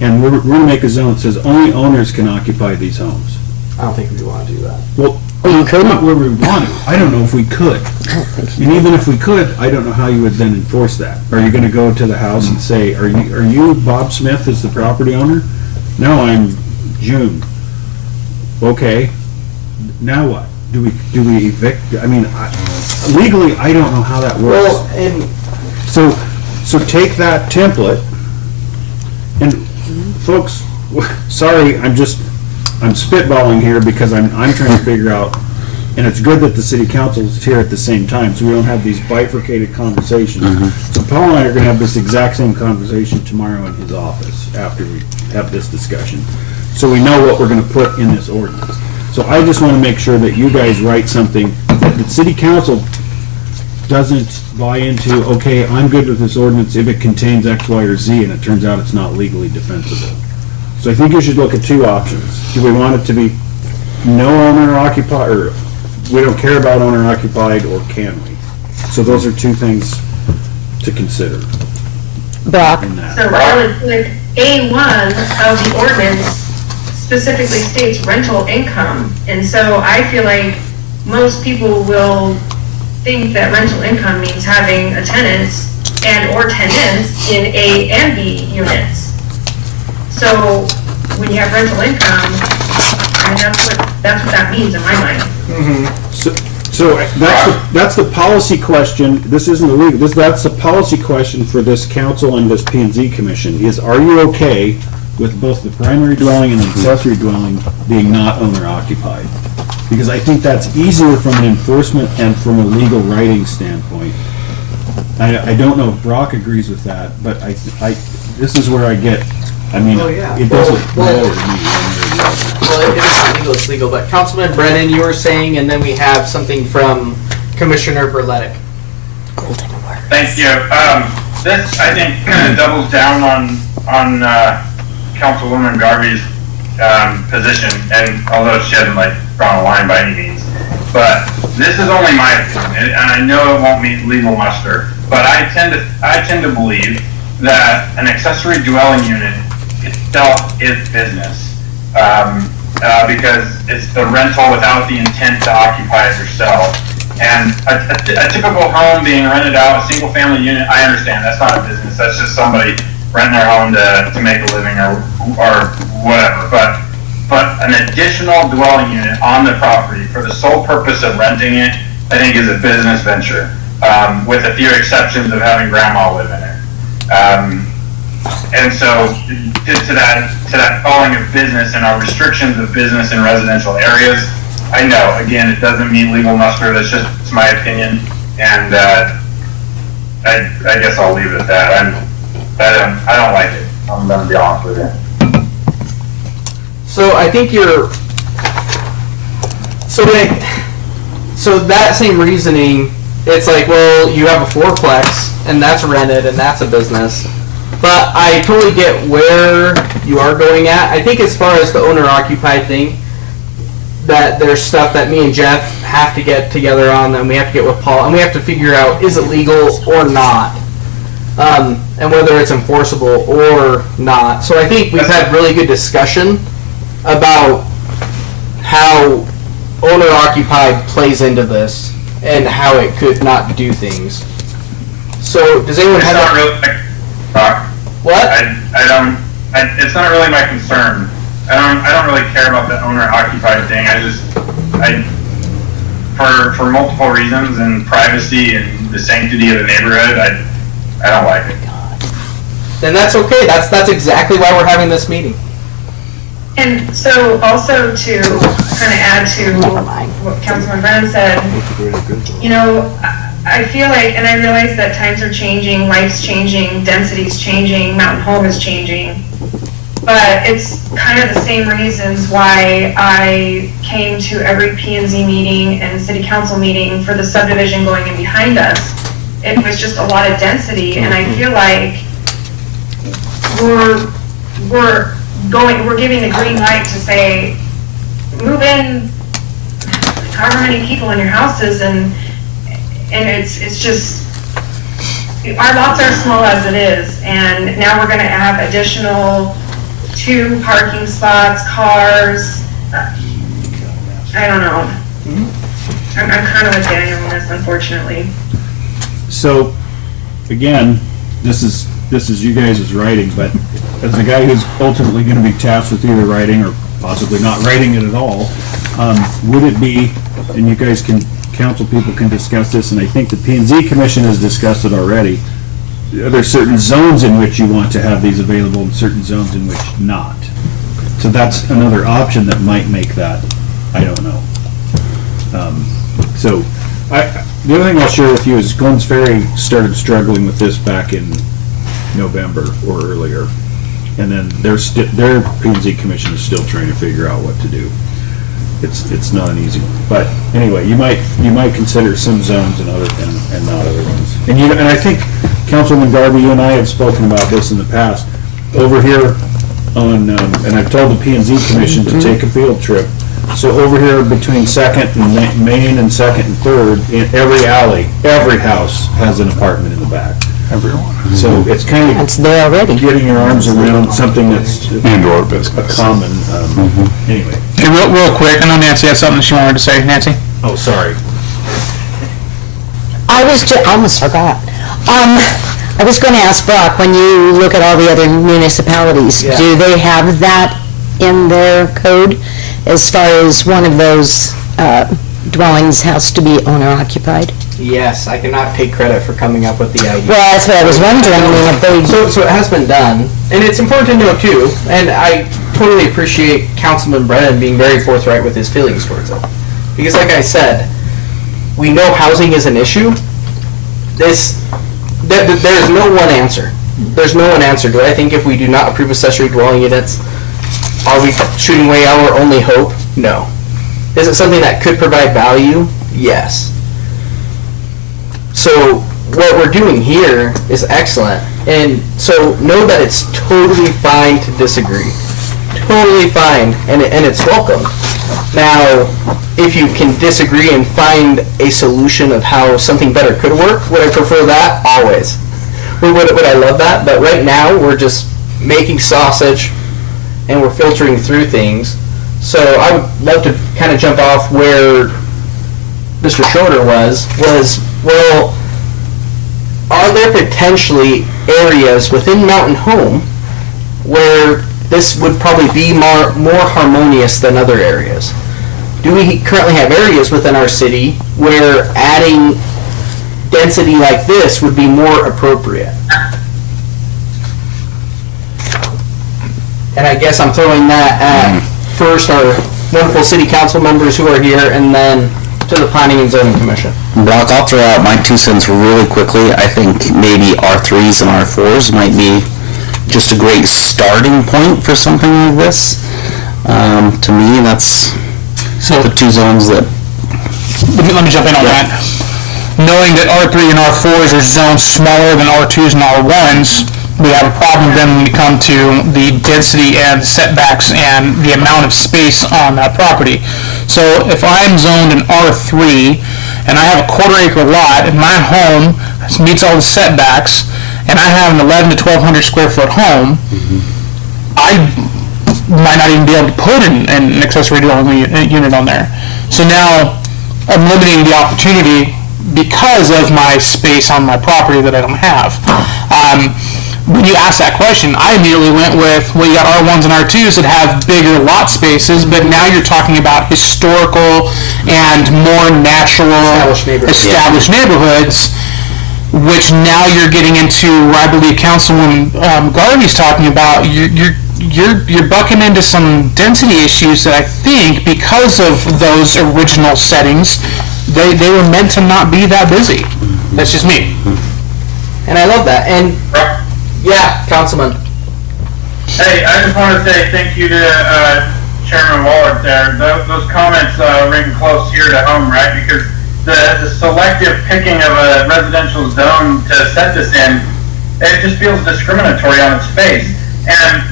And we're going to make a zone that says only owners can occupy these homes. I don't think we want to do that. Well, you could. not where we want to. I don't know if we could. And even if we could, I don't know how you would then enforce that. Are you going to go to the house and say, are you Bob Smith as the property owner? No, I'm June. Okay. Now what? Do we evict? I mean, legally, I don't know how that works. Well, and So take that template, and folks, sorry, I'm spitballing here because I'm trying to figure out, and it's good that the city council is here at the same time, so we don't have these bifurcated conversations. So Paul and I are gonna have this exact same conversation tomorrow in his office after we have this discussion. So we know what we're gonna put in this ordinance. So I just wanna make sure that you guys write something that the city council doesn't buy into, okay, I'm good with this ordinance if it contains X, Y, or Z, and it turns out it's not legally defensible. So I think you should look at two options. Do we want it to be no owner occupied, or we don't care about owner occupied, or can we? So those are two things to consider Brock, in that. So I would put A1 of the ordinance specifically states rental income. And so I feel like most people will think that rental income means having a tenant and or tenants in A and B units. So when you have rental income, I mean, that's what that means in my mind. So that's the policy question. This isn't illegal. That's the policy question for this council and this P&Z commission is, are you okay with both the primary dwelling and accessory dwelling being not owner occupied? Because I think that's easier from an enforcement and from a legal writing standpoint. I don't know if Brock agrees with that, but this is where I get, I mean, Oh, yeah. it doesn't Well, matter to me one way or the other. well, it is not legal, it's legal. But Councilman Brennan, you were saying, and then we have something from Commissioner Berletic. Thank you. This, I think, kind of doubles down on Councilwoman Garvey's position, and although she hasn't drawn a line by any means, but this is only my opinion, and I know it won't meet legal muster, but I tend to believe that an accessory dwelling unit itself is business, because it's the rental without the intent to occupy it yourself. And a typical home being rented out, a single family unit, I understand, that's not a business, that's just somebody renting their home to make a living or whatever. But an additional dwelling unit on the property for the sole purpose of renting it, I think is a business venture, with a few exceptions of having grandma live in it. And so to that calling of business and our restrictions of business in residential areas, I know, again, it doesn't meet legal muster, it's my opinion, and I guess I'll leave it at that. I don't like it, I'm gonna be honest with you. So I think you're, so that same reasoning, it's like, well, you have a fourplex, and that's rented, and that's a business. But I totally get where you are going at. I think as far as the owner-occupied thing, that there's stuff that me and Jeff have to get together on, and we have to get with Paul, and we have to figure out, is it legal or not? And whether it's enforceable or not. So I think we've had really good discussion about how owner-occupied plays into this and how it could not do things. So, does anyone It's have not really, what? it's not really my concern. I don't really care about the owner-occupied thing. For multiple reasons and privacy and the sanctity of the neighborhood, I don't like it. Then that's okay. That's exactly why we're having this meeting. And so also to kind of add to what Councilman Brennan said, you know, I feel like, and I realize that times are changing, life's changing, density's changing, Mountain Home is changing, but it's kind of the same reasons why I came to every P&Z meeting and city council meeting for the subdivision going in behind us. It was just a lot of density, and I feel like we're giving the green light to say, move in however many people in your houses, and it's just, our lots are small as it is, and now we're gonna have additional 2 parking spots, cars. I don't know. I'm kind of with Daniel on this, unfortunately. So, again, this is you guys' writing, but as the guy who's ultimately gonna be tasked with either writing or possibly not writing it at all, would it be, and you guys can, council people can discuss this, and I think the P&Z Commission has discussed it already, are there certain zones in which you want to have these available and certain zones in which not? So that's another option that might make that, I don't know. So, the other thing I'll share with you is Glens Ferry started struggling with this back in November or earlier, and then their P&Z Commission is still trying to figure out what to do. It's not an easy one, but anyway, you might consider some zones and not other ones. And I think Councilman Garvey, you and I have spoken about this in the past. Over here on, and I've told the P&Z Commission to take a field trip. So over here between 2nd and Main and 2nd and 3rd, in every alley, every house has an apartment in the back. Everyone. So it's kind of It's there already. getting your arms around something that's Indoor a business. common, anyway. Hey, real quick, I know Nancy had something she wanted to say. Nancy? Oh, sorry. Almost forgot. I was gonna ask Brock, when you look at all the other municipalities, Yeah. do they have that in their code as far as one of those dwellings has to be owner occupied? Yes, I cannot take credit for coming up with the idea. Well, that's what I was wondering, I mean, if they, So it has been done, and it's important to know too, and I totally appreciate Councilman Brennan being very forthright with his feelings towards it. Because like I said, we know housing is an issue. There's no one answer. There's no one answer to it. I think if we do not approve accessory dwelling units, are we shooting away our only hope? No. Is it something that could provide value? Yes. So what we're doing here is excellent. And so know that it's totally fine to disagree. Totally fine, and it's welcome. Now, if you can disagree and find a solution of how something better could work, would I prefer that? Always. Would I love that? But right now, we're just making sausage, and we're filtering through things. So I would love to kind of jump off where Mr. Schroeder was, well, are there potentially areas within Mountain Home where this would probably be more harmonious than other areas? Do we currently have areas within our city where adding density like this would be more appropriate? And I guess I'm throwing that at first our wonderful city council members who are here, and then to the Planning and Zoning Commission. Brock, I'll throw out my 2 cents really quickly. I think maybe R3s and R4s might be just a great starting point for something like this. To me, that's the 2 zones that... Let me jump in on that. Knowing that R3 and R4s are zones smaller than R2s and R1s, we have a problem then when we come to the density and setbacks and the amount of space on that property. So if I'm zoned in R3 and I have a 1/4 acre lot and my home meets all the setbacks and I have an 11 to 1200 square foot home, might not even be able to put an accessory dwelling unit on there. So now I'm limiting the opportunity because of my space on my property that I don't have. When you asked that question, I immediately went with, well, you got R1s and R2s that have bigger lot spaces, but now you're talking about historical and more natural established neighborhoods, which now you're getting into where I believe Councilwoman Garvey's talking about. You're bucking into some density issues that I think, because of those original settings, they were meant to not be that busy. That's just me. And I love that. And yeah, Councilman. Hey, I just want to say thank you to Chairman Wallert there. Those comments ring close here to home, right? Because the selective picking of a residential zone to set this in, it just feels discriminatory on its face. And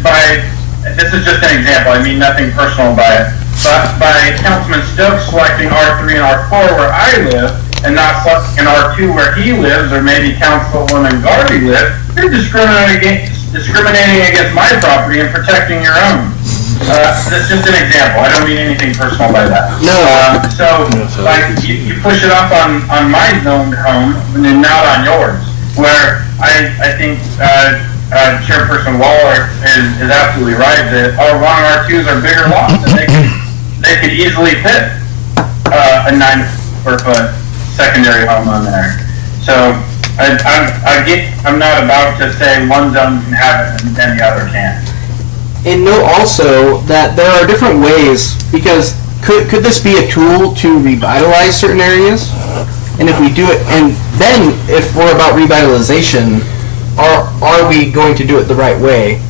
this is just an example, I mean nothing personal by it, but by Councilman Stokes selecting R3 and R4 where I live, and not selecting an R2 where he lives, or maybe Councilwoman Garvey lives, you're discriminating against my property and protecting your own. That's just an example. I don't mean anything personal by that. No. So, like, you push it up on my zoned home and then not on yours, where I think Chairperson Waller is absolutely right that R1 and R2s are bigger lots, and they could easily fit a 9 square foot secondary home on there. So I'm not about to say one zone can have it and the other can't. And note also that there are different ways, because could this be a tool to revitalize certain areas? And if we do it, and then if we're about revitalization, are we going to do it the right way?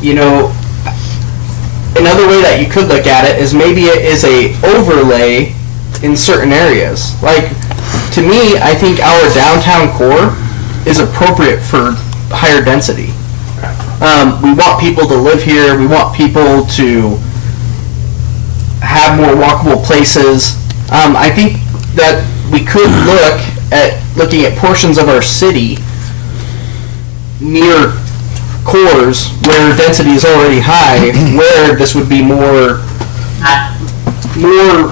You know, another way that you could look at it is maybe it is a overlay in certain areas. Like, to me, I think our downtown core is appropriate for higher density. We want people to live here. We want people to have more walkable places. I think that we could looking at portions of our city near cores where density is already high, where this would be more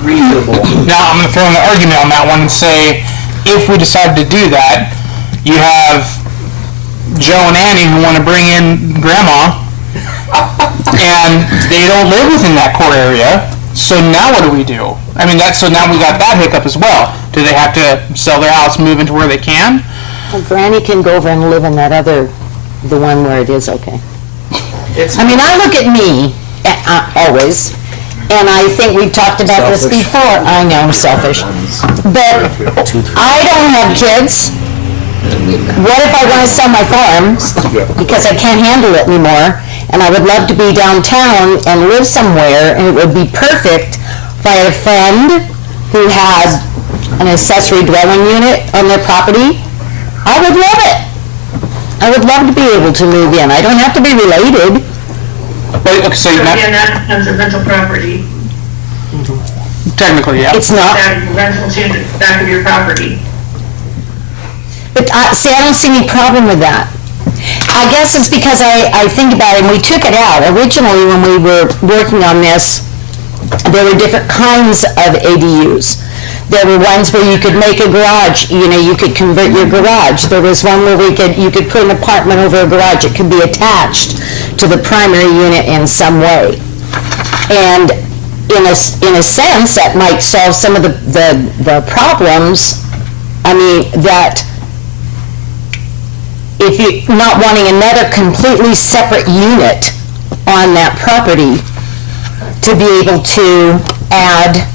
reasonable. Now, I'm going to throw in an argument on that one and say, if we decide to do that, you have Joe and Annie who want to bring in Grandma, and they don't live within that core area, so now what do we do? I mean, so now we got that hiccup as well. Do they have to sell their house, move into where they can? Well, Granny can go over and live in that the one where it is okay. I mean, I look at me, always, and I think we've talked about this before. I know I'm selfish. But I don't have kids. What if I want to sell my farm because I can't handle it anymore, and I would love to be downtown and live somewhere, and it would be perfect if I had a friend who has an accessory dwelling unit on their property. I would love it. I would love to be able to move in. I don't have to be related. So again, that becomes a rental property. Technically, yeah. It's not. Rental to the back of your property. But see, I don't see any problem with that. I guess it's because I think about it, and we took it out. Originally, when we were working on this, there were different kinds of ADUs. There were ones where you could make a garage, you could convert your garage. There was one where you could put an apartment over a garage. It could be attached to the primary unit in some way. And in a sense, that might solve some of the problems. I mean, that if you're not wanting another completely separate unit on that property, to be able to add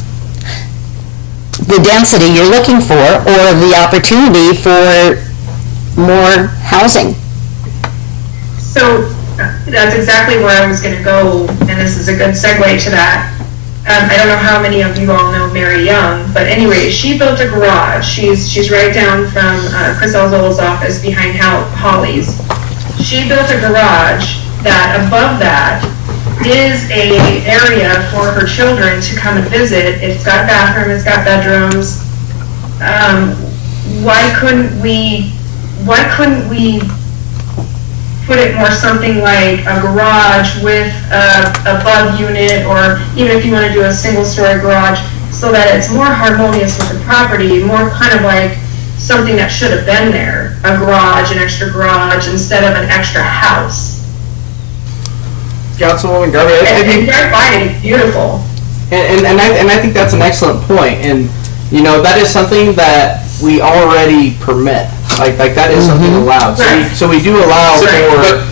the density you're looking for, or the opportunity for more housing. So that's exactly where I was going to go, and this is a good segue to that. I don't know how many of you all know Mary Young, but anyway, she built a garage. She's right down from Chris Elzol's office behind Holly's. She built a garage that above that is a area for her children to come and visit. It's got bathrooms, it's got bedrooms. Why couldn't we put it more something like a garage with a above unit, or even if you want to do a single-story garage, so that it's more harmonious with the property, more kind of like something that should have been there, a garage, an extra garage, instead of an extra house. Councilwoman Garvey, I And think, drive by it, it's beautiful. and I think that's an excellent point, and, you know, that is something that we already permit, like that is something allowed, so we do allow for,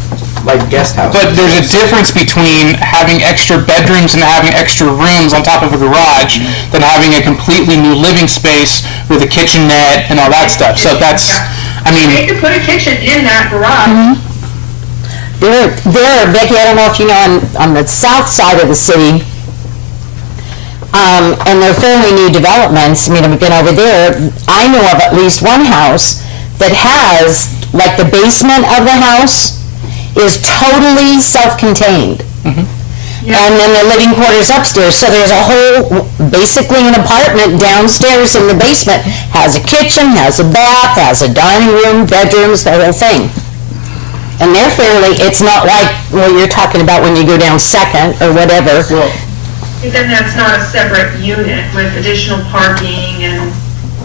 like, guest houses. But there's a difference between having extra bedrooms and having extra rooms on top of a garage than having a completely new living space with a kitchenette and all that stuff. So that's, I They mean, could put a kitchen in that garage. There, Becky, I don't know if you know, on the south side of the city, and they're fairly new developments, I mean, I've been over there, I know of at least one house that has, like, the basement of the house is totally self-contained. And then the living quarters upstairs, so there's a whole, basically an apartment downstairs in the basement, has a kitchen, has a bath, has a dining room, bedrooms, the whole thing. And they're fairly, it's not like what you're talking about when you go down Second or whatever. Then that's not a separate unit with additional parking and,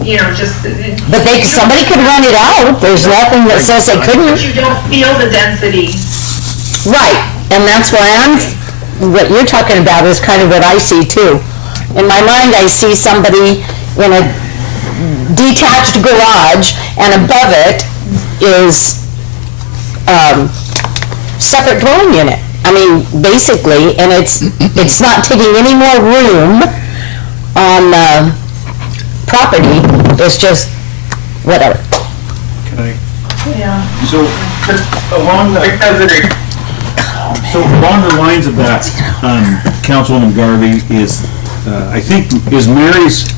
you know, just. But somebody could rent it out, there's nothing that says they But couldn't. you don't feel the density. Right, and that's why what you're talking about is kind of what I see too. In my mind, I see somebody in a detached garage, and above it is separate dwelling unit. I mean, basically, and it's not taking any more room on property, it's just whatever. Can I? Yeah. So, along the lines of that, Councilwoman Garvey, is, I think, is Mary's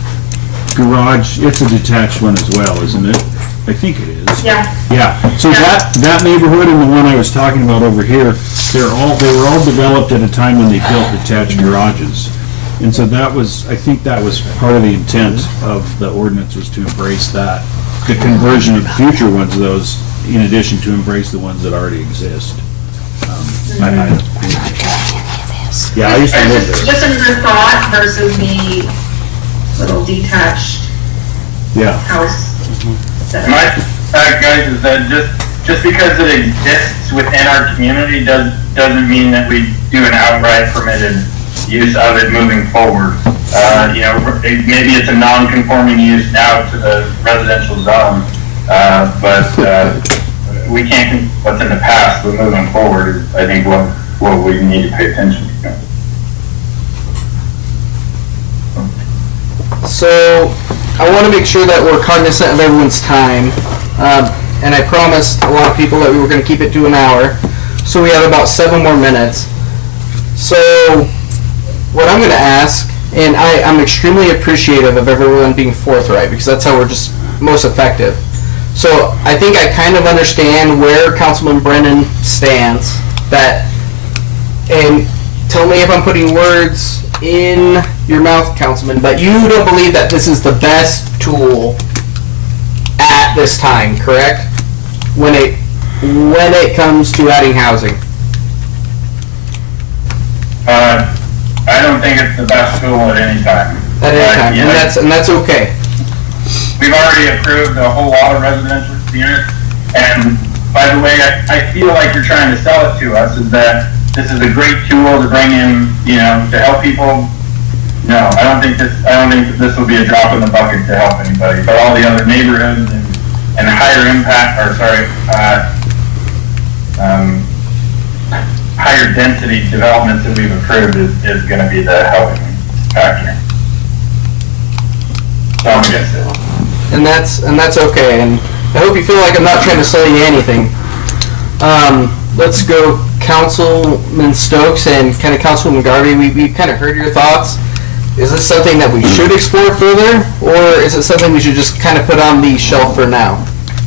garage, it's a detached one as well, isn't it? I think it is. Yeah. Yeah, so that neighborhood and the one I was talking about over here, they were all developed at a time when they built detached garages. And so that was, I think that was part of the intent of the ordinance, was to embrace that, the conversion of future ones of those, in addition to embrace the ones that already exist. Yeah, I used to live there. Just another thought versus the little detached Yeah. house. My thought, guys, is that just because it exists within our community doesn't mean that we do an outright permitted use of it moving forward. You know, maybe it's a non-conforming use now to the residential zone, but we can't, what's in the past, but moving forward is, I think, what we need to pay attention to. So, I want to make sure that we're cognizant of everyone's time, and I promised a lot of people that we were going to keep it to an hour, so we have about 7 more minutes. So, what I'm going to ask, and I'm extremely appreciative of everyone being forthright, because that's how we're just most effective. So, I think I kind of understand where Councilman Brennan stands, and tell me if I'm putting words in your mouth, Councilman, but you don't believe that this is the best tool at this time, correct? When it comes to adding housing. I don't think it's the best tool at any time. At any time, and that's okay. We've already approved a whole lot of residential units, and by the way, I feel like you're trying to sell it to us, is that this is a great tool to bring in, you know, to help people. No, I don't think that this will be a drop in the bucket to help anybody, but all the other neighborhoods and higher impact, or sorry, higher density developments that we've approved is going to be the helping factor. So I'm against it. And that's okay. And I hope you feel like I'm not trying to sell you anything. Let's go Councilman Stokes and kind of Councilwoman Garvey. We kind of heard your thoughts. Is this something that we should explore further, or is it something we should just kind of put on the shelf for now?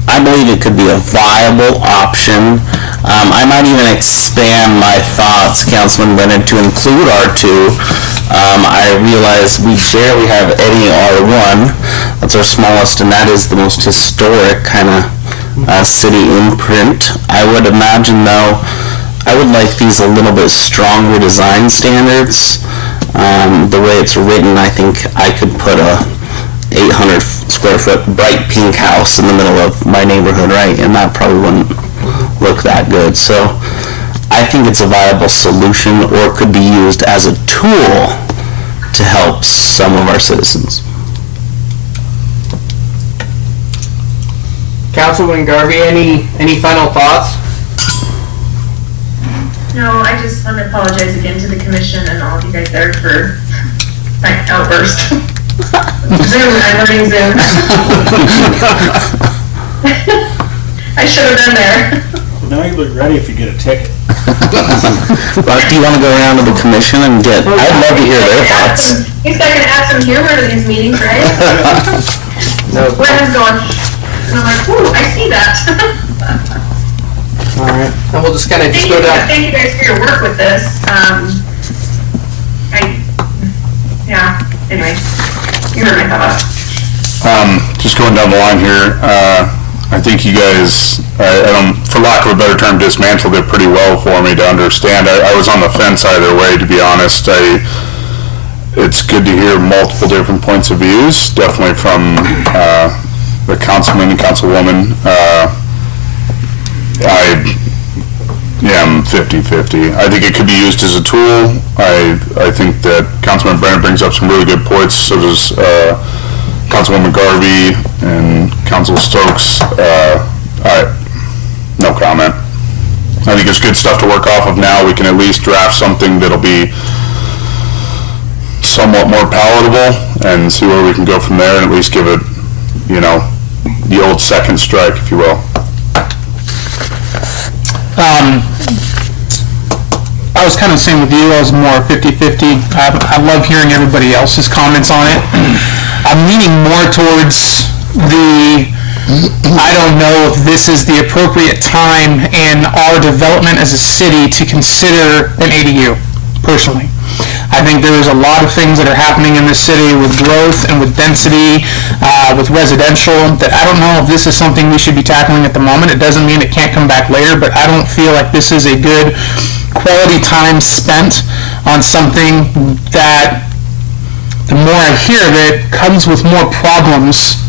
I believe it could be a viable option. I might even expand my thoughts, Councilman Brennan, to include R2. I realize we barely have any R1. That's our smallest, and that is the most historic kind of city imprint. I would imagine, though, I would like these a little bit stronger design standards. The way it's written, I think I could put a 800 square foot bright pink house in the middle of my neighborhood, right? And that probably wouldn't look that good. So I think it's a viable solution, or could be used as a tool to help some of our citizens. Councilman Garvey, any final thoughts? No, I just want to apologize again to the commission and all of you guys there for my outburst. Zoom, I'm learning Zoom. I should have been there. Now you look ready if you get a ticket. But do you want to go around to the commission and get, I'd love to hear their thoughts. He's got to add some humor to these meetings, right? Brandon's going, and I'm like, ooh, I see that. All right. And we'll just kind of Thank go you, down. thank you guys for your work with this. Anyway, you heard my thoughts. Just going down the line here, I think you guys, for lack of a better term, dismantled it pretty well for me to understand. I was on the fence either way, to be honest. It's good to hear multiple different points of views, definitely from the councilman and councilwoman. I am 50-50. I think it could be used as a tool. I think that Councilman Brennan brings up some really good points, so does Councilwoman Garvey and Council Stokes. No comment. I think it's good stuff to work off of now. We can at least draft something that'll be somewhat more palatable and see where we can go from there, and at least give it, the old second strike, if you will. I was kind of the same with you. I was more 50-50. I love hearing everybody else's comments on it. I'm leaning more towards I don't know if this is the appropriate time in our development as a city to consider an ADU, personally. I think there is a lot of things that are happening in this city with growth and with density, with residential, that I don't know if this is something we should be tackling at the moment. It doesn't mean it can't come back later, but I don't feel like this is a good quality time spent on something that, the more I hear of it, comes with more problems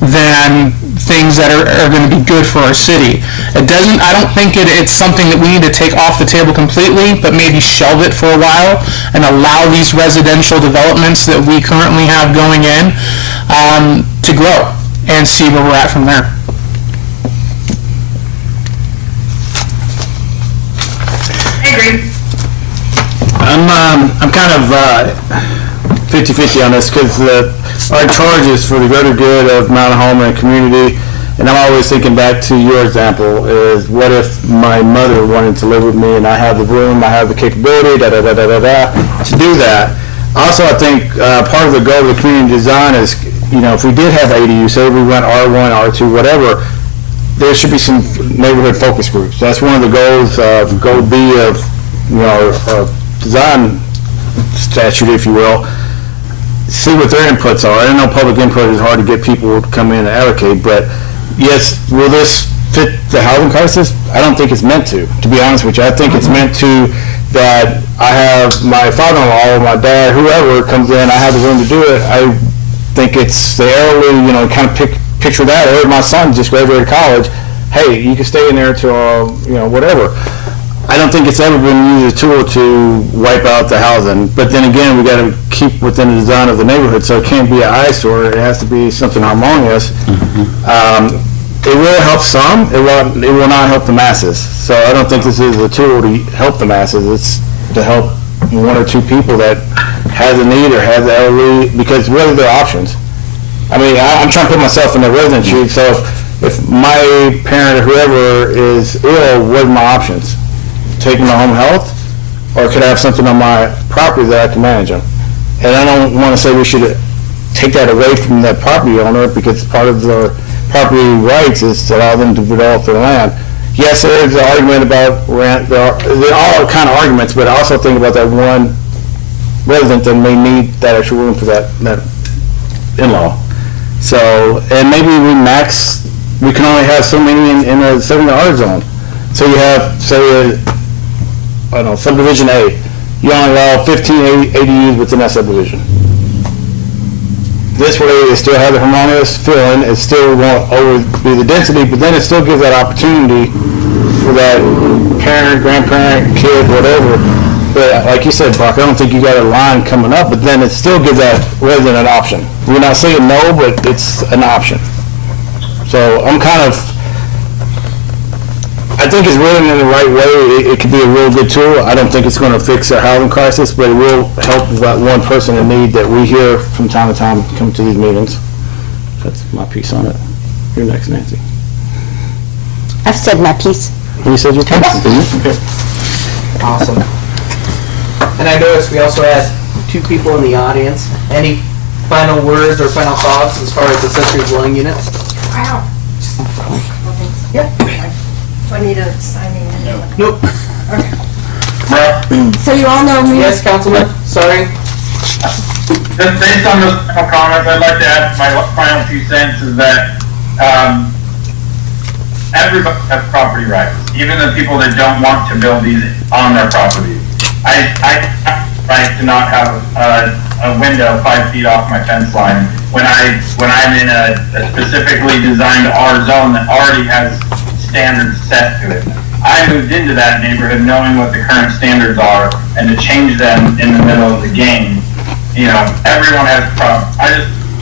than things that are going to be good for our city. I don't think it's something that we need to take off the table completely, but maybe shelve it for a while and allow these residential developments that we currently have going in to grow and see where we're at from there. I agree. I'm kind of 50-50 on this, because our charge is for the greater good of Mount Homer and community. And I'm always thinking back to your example, is what if my mother wanted to live with me and I have the room, I have the capability, to do that. Also, I think part of the goal of the community design is, if we did have ADU, say we went R1, R2, whatever, there should be some neighborhood focus groups. That's one of the goals, goal B of, our design statute, if you will. See what their inputs are. I know public input is hard to get people to come in and advocate, but yes, will this fit the housing crisis? I don't think it's meant to be honest with you. I think it's meant to that I have my father-in-law or my dad, whoever comes in, I have the room to do it. I think it's the elderly, kind of picture that, or my son just graduated college, hey, you can stay in there till, whatever. I don't think it's ever been used as a tool to wipe out the housing. But then again, we got to keep within the design of the neighborhood, so it can't be an eyesore. It has to be something harmonious. It will help some. It will not help the masses. So I don't think this is a tool to help the masses. It's to help one or two people that has a need or has the elderly, because what are their options? I mean, I'm trying to put myself in the resident shoes. So if my parent or whoever is ill, what are my options? Take them to home health, or could I have something on my property that I can manage them? And I don't want to say we should take that away from the property owner, because part of the property rights is to allow them to develop their land. Yes, there is an argument about rent. There are all kind of arguments, but I also think about that one resident that may need that extra room for that in-law. So, and maybe we max we can only have so many in a 7R zone. So you have, say, I don't know, subdivision A, you only allow 15 ADUs within that subdivision. This way, it still has a harmonious feeling, it still won't always be the density, but then it still gives that opportunity for that parent, grandparent, kid, whatever. But like you said, Brock, I don't think you got a line coming up, but then it still gives that resident an option. We're not saying no, but it's an option. So I'm kind of, I think it's written in the right way. It could be a real good tool. I don't think it's going to fix a housing crisis, but it will help that one person in need that we hear from time to time come to these meetings. That's my piece on it. You're next, Nancy. I've said my piece. You said your piece, did you? Okay. Awesome. And I noticed we also had 2 people in the audience. Any final words or final thoughts as far as accessory dwelling units? Wow. Yeah. Do I need to sign in? Nope. So you all know me. Yes, Councilman? Sorry. Just based on those final comments, I'd like to add my final 2 cents is that, everybody has property rights, even the people that don't want to build these on their property. I have the right to not have a window 5 feet off my fence line when I'm in a specifically designed R zone that already has standards set to it. I moved into that neighborhood knowing what the current standards are, and to change them in the middle of the game, everyone has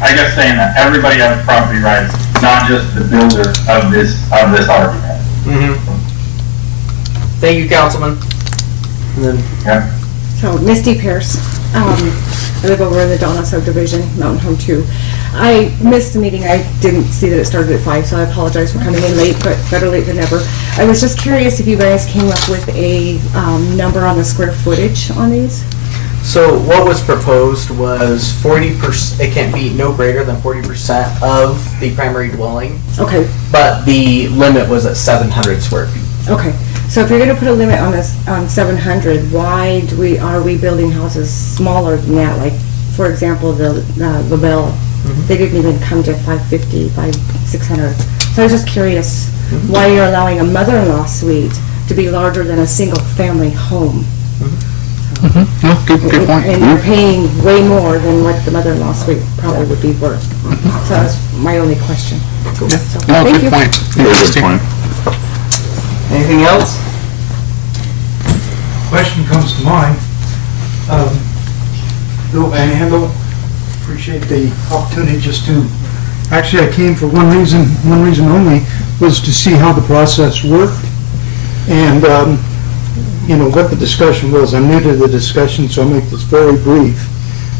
I guess saying that everybody has property rights, not just the builder of this argument. Mm-hmm. Thank you, Councilman. And then, Yeah. So Misty Pierce, I live over in the Donna subdivision, Mountain Home 2. I missed the meeting. I didn't see that it started at 5, so I apologize for coming in late, but better late than never. I was just curious if you guys came up with a number on the square footage on these? so what was proposed was 40%, it can't be no greater than 40% of the primary dwelling, Okay, but the limit was at 700 square feet. okay. So if you're gonna put a limit on this, on 700, why are we building houses smaller than that? Like, for example, the LaBelle, they didn't even come to 550, 600. So I was just curious why you're allowing a mother-in-law suite to be larger than a single-family home. No, good point. And you're paying way more than what the mother-in-law suite probably would be worth. So that's my only question. So, No, thank you. good point. Very good point. Anything else? Question comes to mind. Bill Van Handel, appreciate the opportunity just to, actually I came for one reason only, was to see how the process worked and, what the discussion was. I'm new to the discussion, so I'll make this very brief.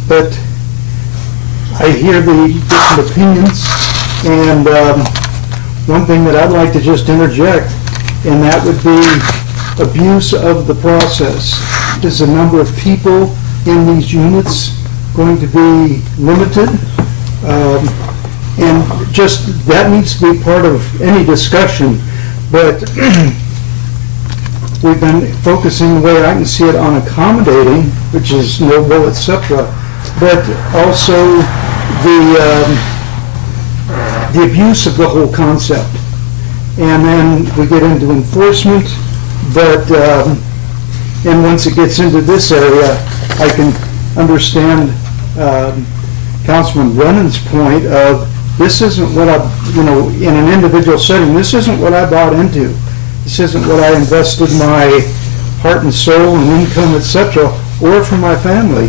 But I hear the different opinions, and one thing that I'd like to just interject, and that would be abuse of the process. Is the number of people in these units going to be limited? And just, that needs to be part of any discussion, but we've been focusing, the way I can see it, on accommodating, which is noble, etc., but also the abuse of the whole concept. And then we get into enforcement, but, and once it gets into this area, I can understand Councilman Brennan's point of, this isn't what I, in an individual setting, this isn't what I bought into. This isn't what I invested my heart and soul and income, etc., or for my family,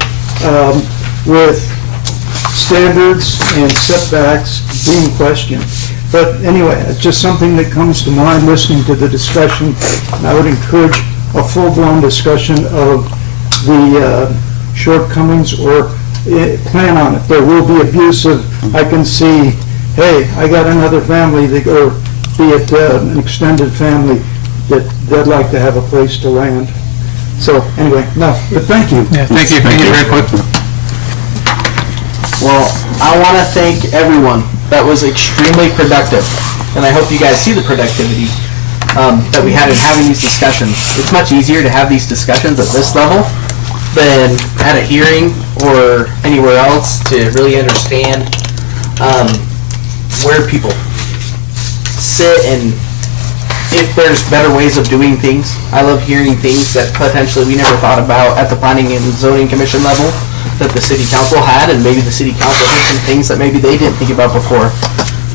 with standards and setbacks being questioned. But anyway, it's just something that comes to mind listening to the discussion. And I would encourage a full-blown discussion of the shortcomings, or plan on it. There will be abusive. I can see, hey, I got another family, or be it an extended family, that they'd like to have a place to land. So anyway, enough. But thank you. Yeah, thank you. Thank you very quick. Well, I want to thank everyone. That was extremely productive, and I hope you guys see the productivity that we had in having these discussions. It's much easier to have these discussions at this level than at a hearing or anywhere else to really understand where people sit and if there's better ways of doing things. I love hearing things that potentially we never thought about at the planning and zoning commission level that the city council had, and maybe the city council had some things that maybe they didn't think about before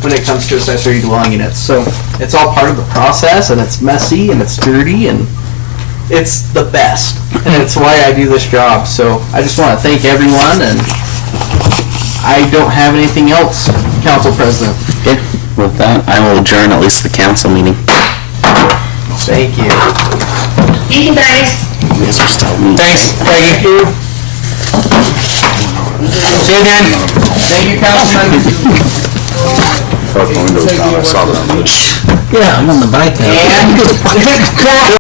when it comes to accessory dwelling units. So it's all part of the process, and it's messy and it's dirty, and it's the best, and it's why I do this job. So I just want to thank everyone, and I don't have anything else, Council President. Okay, with that, I will adjourn at least the council meeting. Thank you. Thank you, guys. You guys are still meeting. Thanks, thank you. See you again. Thank you, Councilman. Thought the window was down, I saw that on the Yeah, I'm on the bike now. And